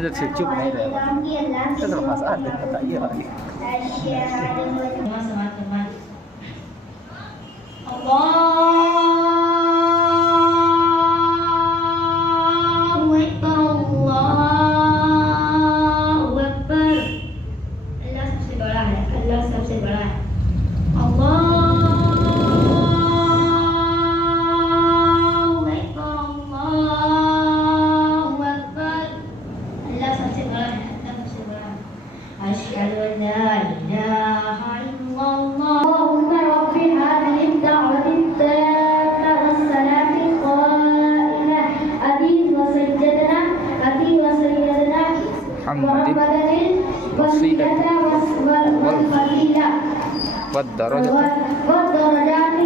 Ini udah cukup nih deh. Kita terlepas ada kata iya lagi. Teman-teman. Allahu Akbar. Allah सबसे बड़ा है. Allah सबसे बड़ा है. Allahu Akbar. Allahu Akbar. Allah सबसे बड़ा है. Allah सबसे बड़ा है. أشهد أن لا إله إلا الله. اللهم رب هذه الدعوة التامة والصلاة القائمة أبي وسيدنا محمد والوسيلة والفضيلة والدرجة والدرجات